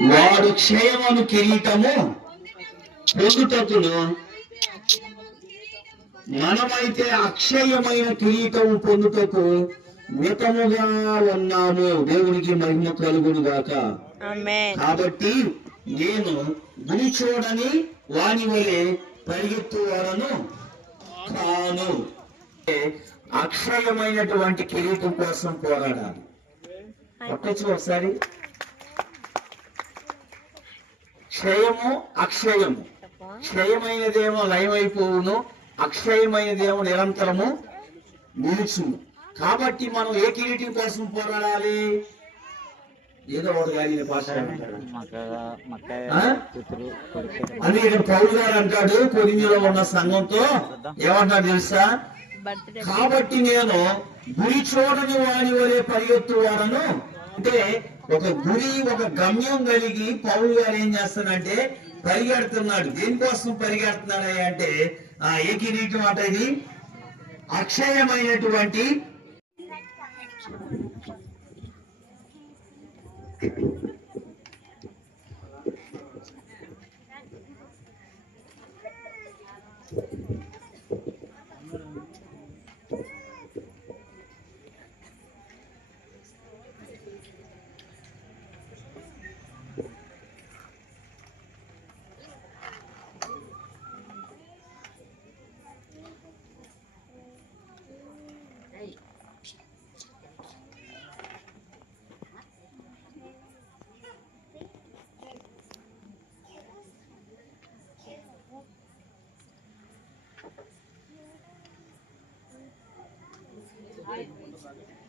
వాడు క్షయమను కిరీటము పొందుటకును. మనమైతే అక్షయమైన కిరీటము పొందుటకు మితముగా ఉన్నాము. దేవునికి మహిమ కలుగును గాక కాబట్టి నేను గురి చూడని వాని వలె పరిగెత్తు వాడను. కాను. అక్షయమైనటువంటి కిరీటం కోసం పోరాడాలి. ఒక్కచ్చు ఒకసారి. క్షయము అక్షయము. క్షయమైనదేమో లయమైపోవును అక్షయమైనదేమో నిరంతరము నిలుచును. కాబట్టి మనం ఏ కిరీటం కోసం పోరాడాలి? ఏదో ఒకటి కానీ భాష? అని ఇక్కడ పౌరు గారు అంటాడు కొరింజలో ఉన్న సంఘంతో. ఏమంటాడు తెలుసా? కాబట్టి నేను గురి చూడని వాడి వలె పరిగెత్తు వాడను అంటే ఒక గురి ఒక గమ్యం కలిగి పౌరు గారు ఏం చేస్తాడంటే పరిగెడుతున్నాడు. దేనికోసం పరిగెడుతున్నాడు అంటే ఆ ఏకీరీటం కిరీటం అట ఇది. అక్షయమైనటువంటి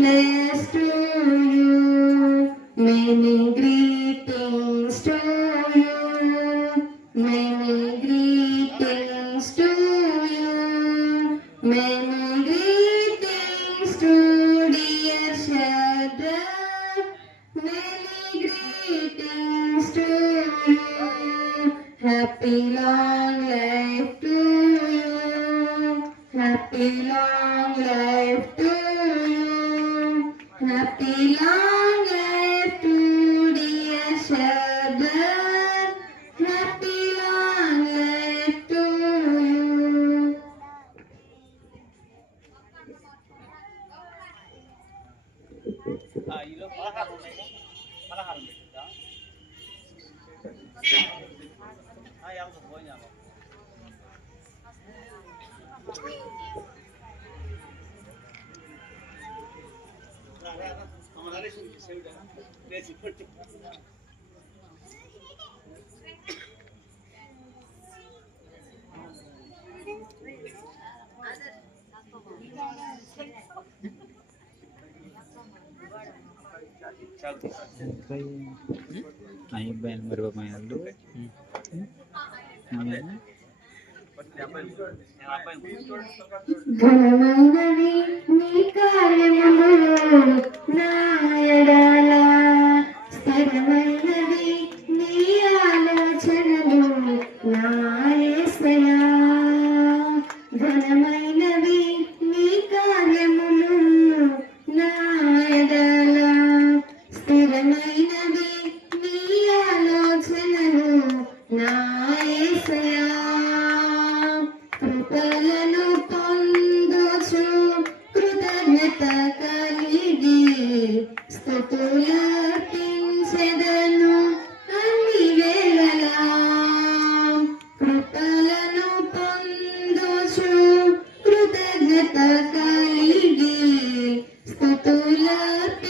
God bless to you. Many greetings to you. Many greetings to you. Many greetings to dear Shadrach. Many greetings to you. Happy long life to you. Happy long life to you. Pela Aí, bem, meu irmão, é do. Amém. ఘనమైనవి నీ కార్యములు నా స్థిరమైనవి నీ ఆలోచనలు నా యేసయ్యా ఘనమైనవి నీ కార్యములు నా స్థిరమైనవి மலர்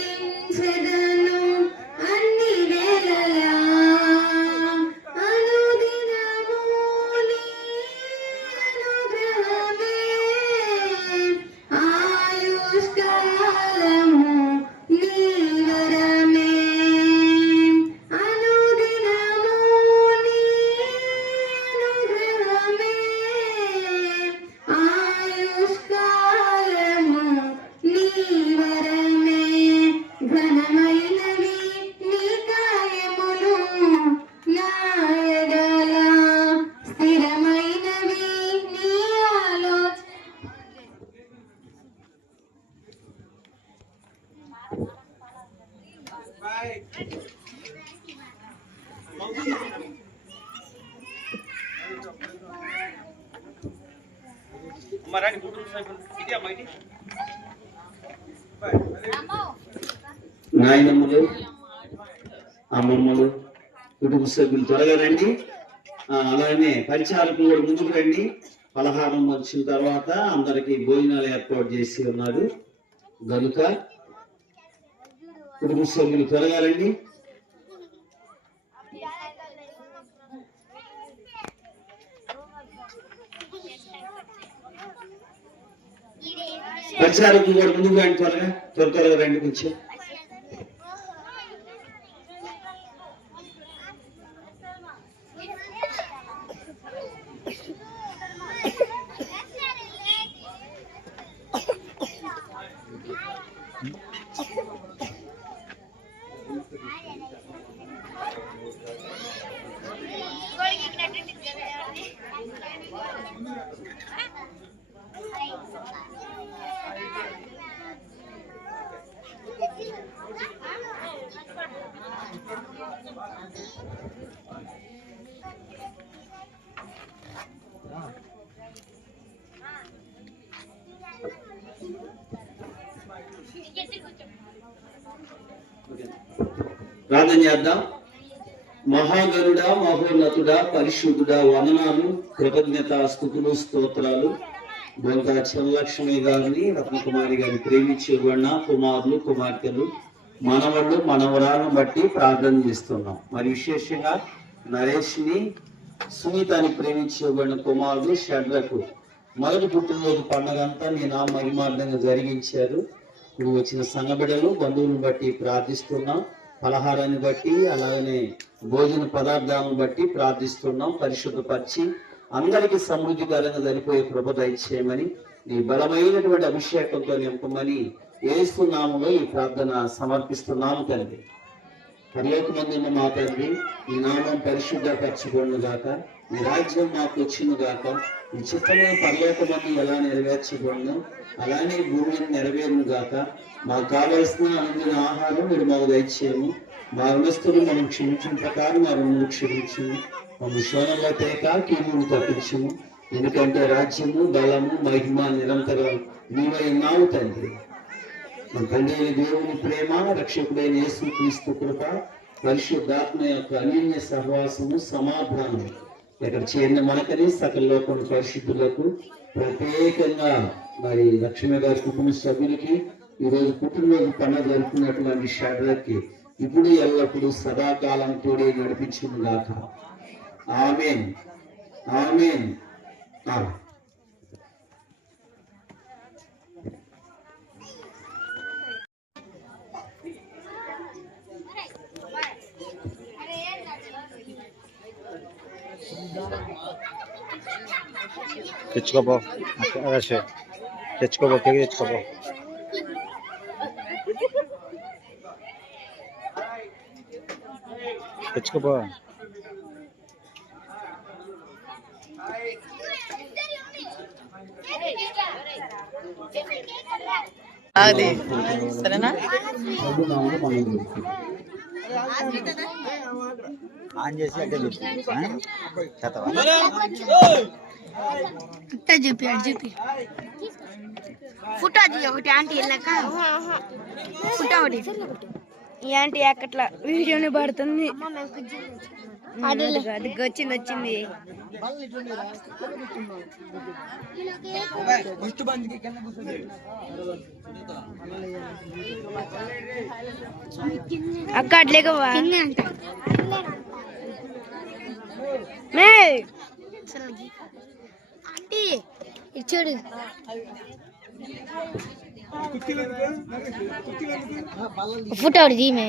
నాయనమ్మలు అమ్మమ్మలు కుటుంబ సభ్యులు త్వరగా రండి. అలానే పరిచారకులు కూడా ముందుకు రండి. పలహారం వచ్చిన తర్వాత అందరికి భోజనాలు ఏర్పాటు చేసి ఉన్నారు. గనుక కుటుంబ సభ్యులు త్వరగా రండి. పరిచారకులు కూడా ముందుకు రండి త్వరగా త్వర త్వరగా రండి కొంచెం. ప్రార్థన చేద్దాం. మహాగరుడా మహోన్నతుడా పరిశుద్ధుడా వందనాలు కృతజ్ఞత స్థుతులు స్తోత్రాలు. బొంత చల్లక్ష్మి గారిని రత్నకుమారి గారిని ప్రేమించబడిన కుమారులు కుమార్తెలు మనవళ్ళు మనవరాలను బట్టి ప్రార్థన చేస్తున్నాం. మరి విశేషంగా నరేష్ని సునీతని ప్రేమించబడిన కుమారుడు షడ్రకు. మొదటి పుట్టినరోజు పండుగ అంతా నేను ఆ మహిమార్థంగా జరిగించారు. నువ్వు వచ్చిన సంఘ బంధువులను బట్టి ప్రార్థిస్తున్నాం. పలహారాన్ని బట్టి అలాగనే భోజన పదార్థాలను బట్టి ప్రార్థిస్తున్నాం. పరిశుద్ధపరిచి అందరికీ సమృద్ధికరంగా సరిపోయే కృప దయచేయమని నీ బలమైనటువంటి అభిషేకంతో నింపమని ఏస్తున్నాములో ఈ ప్రార్థన సమర్పిస్తున్నాము తండ్రి. పరలోకమందున్న మా తండ్రి ఈ నామం పరిశుద్ధపరచబడును గాక ఈ రాజ్యం మాకు వచ్చును గాక ఈ చిత్తము పరలోకమందు ఎలా నెరవేర్చబడును అలానే భూమిని నెరవేరును గాక మాకు కావలసిన అందిన ఆహారం మీరు మాకు దయచేయము. మా రుణస్థులు మనం క్షమించిన ప్రకారం మా రుణులు క్షమించము. మా శోనంలో తేక కీమును తప్పించము. ఎందుకంటే రాజ్యము బలము మహిమ నిరంతరం నీవై ఉన్నావు తండ్రి. మన తండ్రి అయిన దేవుని ప్రేమ రక్షకుడైన యేసు క్రీస్తు కృప పరిశుద్ధాత్మ యొక్క అన్యోన్య సహవాసము సమాధానము. ఇక్కడ చేరిన మనకని సకల లోకం పరిశుద్ధులకు ప్రత్యేకంగా మరి లక్ష్మి గారి కుటుంబ సభ్యులకి ఈరోజు పుట్టినరోజు పండుగ జరుపుకున్నటువంటి షడ్రకి ఇప్పుడు ఎల్లప్పుడూ సదాకాలం తోడి నడిపించుకుని గాక ఆమెన్. ఆమెన్. ఆమె తెచ్చుకోపో. అదే తెచ్చుకోపో కేక్ తెచ్చుకోపో. తెచ్చుకోపో. అది. సరేనా. ఆన్ చేసి అంటే చేతవా ఇట్ట చూపి అటు చూపి ఫోటో అది ఒకటి ఆంటీ వెళ్ళాక. ఫోటో ఒకటి. ఈ ఆంటీ అక్కట్లా వీడియోని పడుతుంది. అది వచ్చింది వచ్చింది. అక్క అట్లేకవా మే ఆంటీ ఇది చూడు ఫోటో ఒకటి తీమే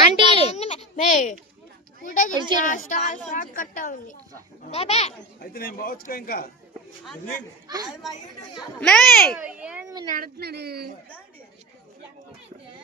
ఆంటీ మే ఫోటో కట్ట ఉంది మే ఏంది మీరు నడుతున్నాడు మే పెట్ట వాళ్ళందరూ కూర్చోండి నాకు మీరు కూర్చో ఇటు నేను పట్టుకోండి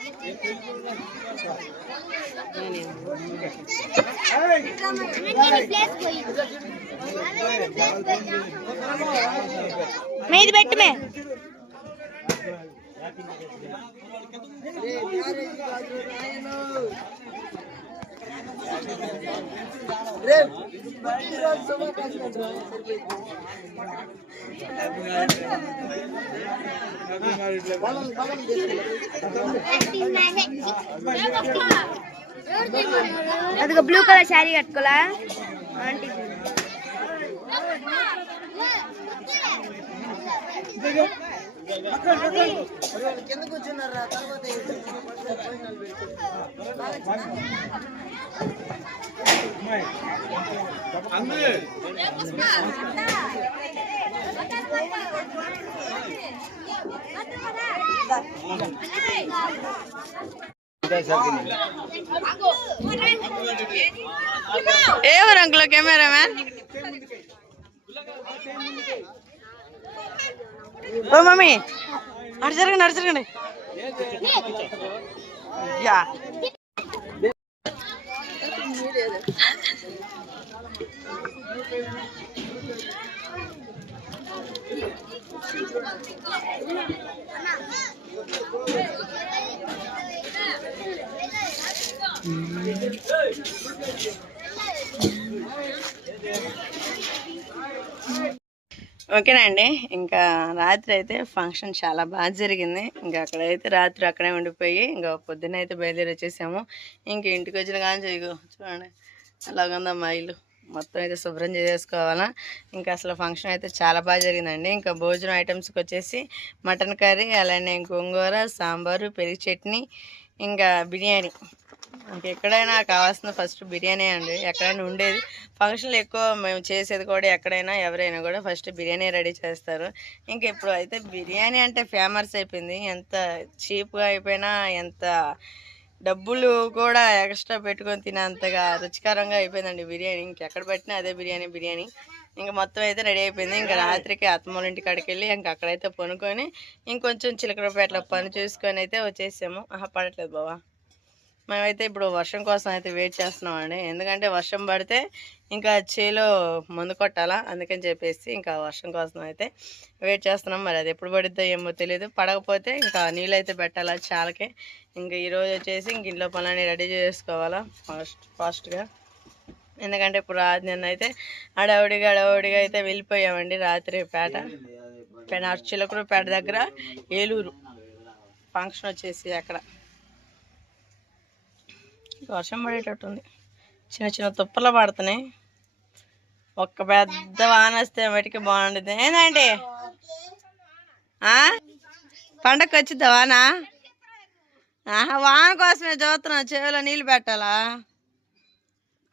మీది పెట్టుమే रे रोज सुबह का बलम बलम ಅದಕ್ಕೆ ಬ್ಲೂ ಕಲರ್ ಸ್ಯಾರಿ ಕಟ್ಕೊಳ ಆಂಟಿ కట్టుకోలా ఆంటీ ఏ ఊరు అంకుల్? కెమెరామ్యాన్? ఓ మమ్మీ. అటు జరగండి అటు జరగండి. యా. ఓకేనండి ఇంకా రాత్రి అయితే ఫంక్షన్ చాలా బాగా జరిగింది. ఇంకా అక్కడైతే రాత్రి అక్కడే ఉండిపోయి ఇంకా పొద్దున్న అయితే బయలుదేరి వచ్చేసాము. ఇంక ఇంటికి వచ్చిన కానీ చేయగో చూడండి అలాగుందమ్మా ఇల్లు. మొత్తం అయితే శుభ్రం చేసేసుకోవాలా. ఇంకా అసలు ఫంక్షన్ అయితే చాలా బాగా జరిగిందండి. ఇంకా భోజనం ఐటమ్స్కి వచ్చేసి మటన్ కర్రీ అలానే గోంగూర సాంబారు పెరుగు చట్నీ ఇంకా బిర్యానీ. ఇంకెక్కడైనా కావాల్సిన ఫస్ట్ బిర్యానీ అండి. ఎక్కడైనా ఉండేది. ఫంక్షన్లు ఎక్కువ మేము చేసేది కూడా ఎక్కడైనా ఎవరైనా కూడా ఫస్ట్ బిర్యానీ రెడీ చేస్తారు. ఇంక ఇప్పుడు అయితే బిర్యానీ అంటే ఫేమస్ అయిపోయింది. ఎంత చీప్గా అయిపోయినా ఎంత డబ్బులు కూడా ఎక్స్ట్రా పెట్టుకొని తినేంతగా రుచికరంగా అయిపోయిందండి బిర్యానీ. ఇంకెక్కడ పెట్టినా అదే బిర్యానీ బిర్యానీ. ఇంకా మొత్తం అయితే రెడీ అయిపోయింది. ఇంకా రాత్రికి అత్తమ్మల ఇంటి కాడికి వెళ్ళి ఇంకా అక్కడైతే పనుకొని ఇంకొంచెం చిలకరపేటలో పని చూసుకొని అయితే వచ్చేసాము. ఆహా పడట్లేదు బావా. మేమైతే ఇప్పుడు వర్షం కోసం అయితే వెయిట్ చేస్తున్నామండి. ఎందుకంటే వర్షం పడితే ఇంకా చేలో మందు కొట్టాలా? అందుకని చెప్పేసి ఇంకా వర్షం కోసం అయితే వెయిట్ చేస్తున్నాం. మరి అది ఎప్పుడు పడిద్దో ఏమో తెలియదు పడకపోతే ఇంకా నీళ్ళు అయితే పెట్టాలా చాలకే. ఇంకా ఈరోజు వచ్చేసి ఇంక ఇంట్లో పనులన్నీ రెడీ చేసుకోవాలా ఫాస్ట్ ఫాస్ట్గా. ఎందుకంటే ఇప్పుడు రాత్రి నిన్న అయితే అడవుడిగా అడవుడిగా అయితే వెళ్ళిపోయామండి రాత్రి పేట. పేట చిలకూరు పేట దగ్గర ఏలూరు. ఫంక్షన్ వచ్చేసి అక్కడ. వర్షం పడేటట్టుంది. చిన్న చిన్న తుప్పలు పడుతున్నాయి. ఒక్క పెద్ద వాన వస్తే బయటికి బాగుంటుంది ఏందండి? ఆ? పండగకి వచ్చిద్దా వాన? ఆహా, వాన కోసమే చూస్తున్నా. చెవిలో నీళ్ళు పెట్టాలా?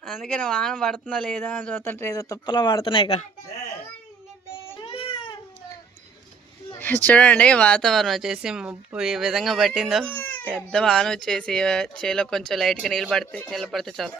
అందుకని వాన పడుతుందా లేదా అని చూస్తుంటే ఏదో తుప్పలు పడుతున్నాయి చూడండి వాతావరణం వచ్చేసి ముప్పు ఈ విధంగా పట్టిందో. పెద్ద వాన వచ్చేసి చేలో కొంచెం లైట్గా నీళ్ళు పడితే నీళ్ళు పడితే చాలు.